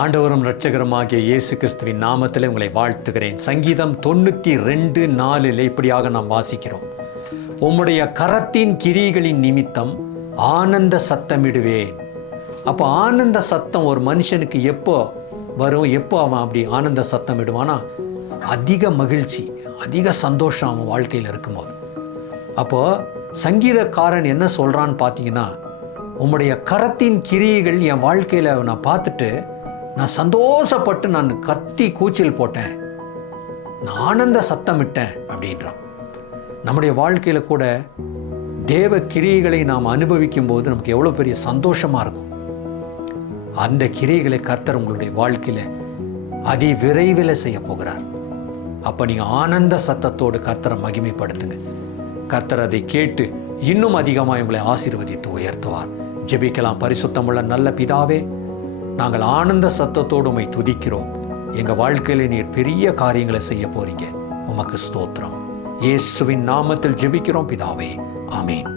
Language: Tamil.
ஆண்டவரும் இரட்சகருமாகிய இயேசு கிறிஸ்துவின் நாமத்தில் உங்களை வாழ்த்துகிறேன். சங்கீதம் 92:4 இப்படியாக நாம் வாசிக்கிறோம். உம்முடைய கரத்தின் கிரிகளின் நிமித்தம் ஆனந்த சத்தமிடுவேன். அப்போ ஆனந்த சத்தம் ஒரு மனுஷனுக்கு எப்போ வரும், எப்போ அவன் அப்படி ஆனந்த சத்தம் இடுவானா, அதிக மகிழ்ச்சி, அதிக சந்தோஷம் அவன் வாழ்க்கையில் இருக்கும்போது. அப்போது சங்கீதக்காரன் என்ன சொல்கிறான்னு பார்த்தீங்கன்னா, உம்முடைய கரத்தின் கிரியைகள் என் வாழ்க்கையில் நான் பார்த்துட்டு நான் சந்தோஷப்பட்டு நான் கத்தி கூச்சல் போட்டேன், நான் ஆனந்த சத்தமிட்டேன் அப்படின்றான். நம்முடைய வாழ்க்கையில் கூட தேவ கிரியைகளை நாம் அனுபவிக்கும் போது நமக்கு எவ்வளோ பெரிய சந்தோஷமாக இருக்கும். அந்த கிரியைகளை கர்த்தர் உங்களுடைய வாழ்க்கையில் அதி விரைவில் செய்ய போகிறார். அப்போ நீங்கள் ஆனந்த சத்தத்தோடு கர்த்தரை மகிமைப்படுத்துங்க. கர்த்தர் அதை கேட்டு இன்னும் அதிகமாக உங்களை ஆசீர்வதித்து உயர்த்துவார். ஜெபிக்கலாம். பரிசுத்தமுள்ள நல்ல பிதாவே, நாங்கள் ஆனந்த சத்தத்தோடு உம்மை துதிக்கிறோம். எங்கள் வாழ்க்கையில் நீர் பெரிய காரியங்களை செய்ய போறீங்க. உமக்கு ஸ்தோத்திரம். இயேசுவின் நாமத்தில் ஜெபிக்கிறோம் பிதாவே, ஆமேன்.